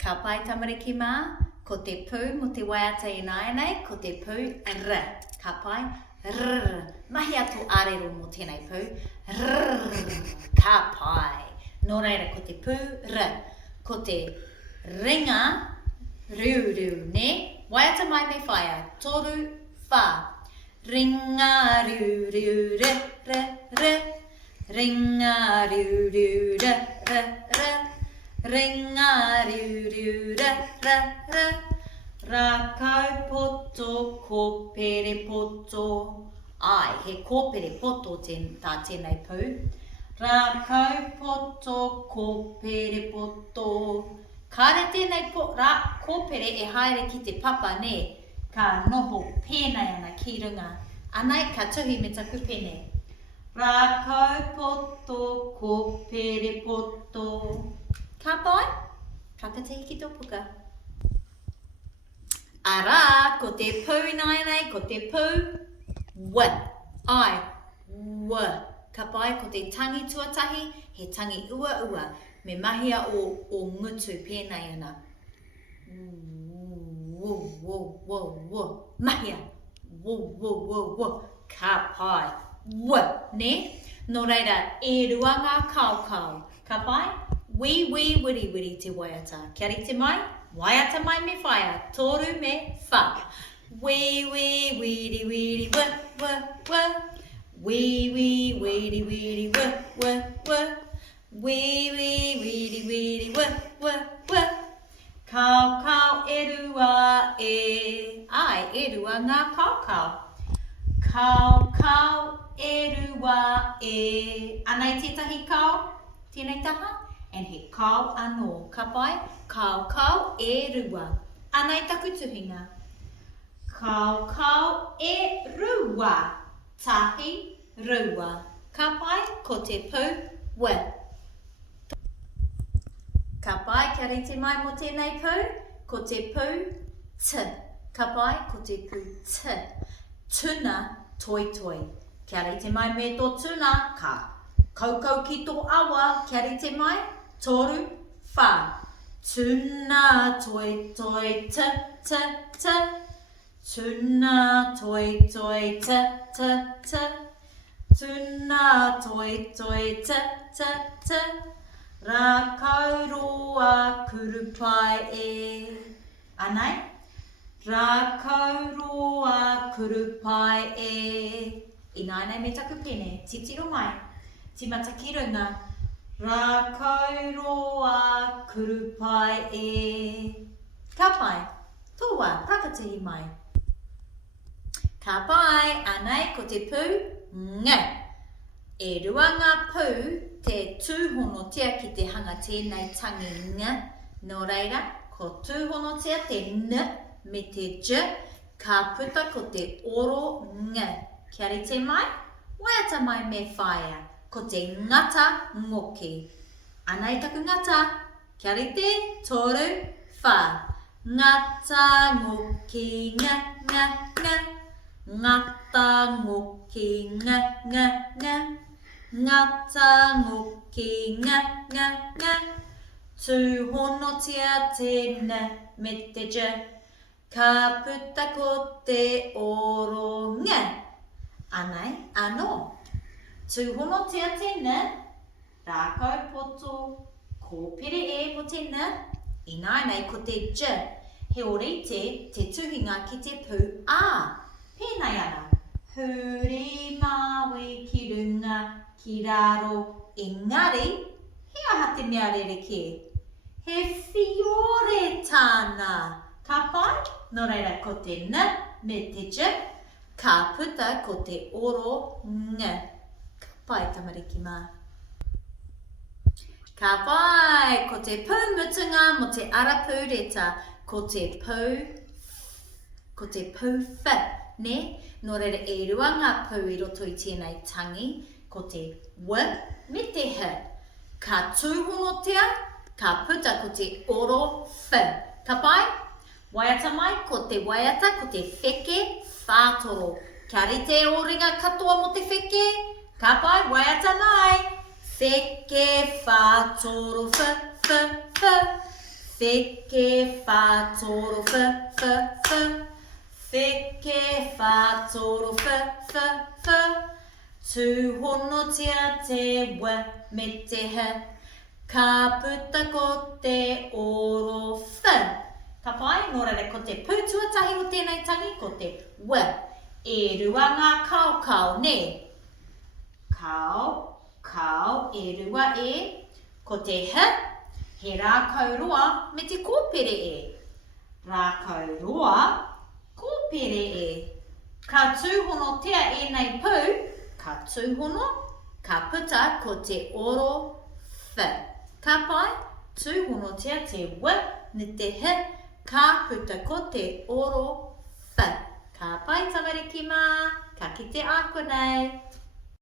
Ka pai tamariki mā, ko te pū mo te waiata i nei, ko te pū r. Ka pai r. Mahi atu ārero mo tēnei pū. R. Ka pai. Nō reira, ko te pū r. Ko te ringa, riu, ne? Waiata mai me whaia, toru, wha. Ringa, riu, re. Ringa, riu, re. Ringa, riu, re. Rakau poto, kōpere poto. Ai, he kōpere poto tā tēnei pū. Rakau poto, kōpere poto. Kāre tēnei kōpere e haere ki te papa, ne? Ka noho pēnei ana ki runga. Anai, ka tuhi me taku pēnei. Rakau poto, kōpere poto. Ka pai? Kakatehi ki tō puka. Ara, ko te pū nei, ko te pū w. Ai, w. Ka pai, ko te tangi tuatahi, he tangi ua. Me mahia o ngutu pēnei ana. Wo. Mahia. Wo. Ka pai. W, ne? Nō reira, e rua ngā kaukau. Ka pai? Wiri te waiata. Kia rite mai? Waiata mai me whaia. Toru me wha. Wiri, wa. Wiri, wa. Wiri, wa. Kaukau e rua e. Ai, e rua ngā kaukau. Kaukau e rua e. Anai tētahi kau? Tēnei taha? And he kau anō. Ka pai? Kaukau e rua. Anai taku tuhinga. Kaukau e rua. Tahi rua. Ka pai? Ko te pū w. Ka pai? Kia rite mai mo tēnei pū? Ko te pū t. Ka pai? Ko te pū t. Tuna toi. Kia rite mai me tō tuna? Ka kaukau ki tō awa. Kia rite mai? Toru, wha. Tuna toi, t. Tuna toi, t. Tuna toi, t. Rakau roa kurupai e. Anai? Rakau roa kurupai e. Inaina me taku pene, titiro mai. Timata ki runga. Rakau roa kurupai e. Ka pai? Tōwa, prakatihi mai. Ka pai, anai, ko te pū, ng. E rua ngā pū, te tūhonotia ki te hanga tēnei tangi ng. Nō reira, ko tūhonotia te n me te j, ka puta ko te oro ng. Kia rite mai? Waiata mai me whaia. Ko te ngata ngoki. Anai taku ngata. Kia rite, toru, wha. Ngata ngoki, ng. Ngata ngoki, ng. Ngata ngoki, ng. Tūhonotia te n me te j. Ka puta ko te oro ng. Anai, anō. Tūhonotia te n. Rākau poto. Kōpere e po te n. Inainei ko te j. He orite te tuhinga ki te pū a. Pēnei ana. Huri maui ki runga ki raro. Engari, he aha te mea rereke. He fiore tāna. Ka pai? Nō reira ko te n me te j. Ka puta ko te oro ng. Ka pai tamariki mā. Ka pai, ko te pūmutunga mo te arapū reta. Ko te pū wha, ne? Nō reira e rua ngā pū i roto i tēnei tangi. Ko te w me te h. Ka tūhonotia, ka puta ko te oro wha. Ka pai? Waiata mai, ko te waiata, ko te wheke whātoro. Kia rite o ringa katoa mo te wheke. Ka pai, waiata mai. Wheke whātoro, Whike whātoro f. Whike whātoro f. Tūhonotia te wa me te he. Ka puta ko te oro f. Ka pai, nō reira, ko te pūtuatahi o tēnei tangi, ko te wa. E rua ngā kao, ne? Kao, e rua e. Ko te he, he rākau roa me te kōpere e. Rākau roa, kōpere e. Ka tūhonotia e nei pū, ka tūhono, ka puta ko te oro f. Ka pai, tūhonotia te wa me te he, ka puta ko te oro f. Ka pai tamariki mā, ka kite ako nei.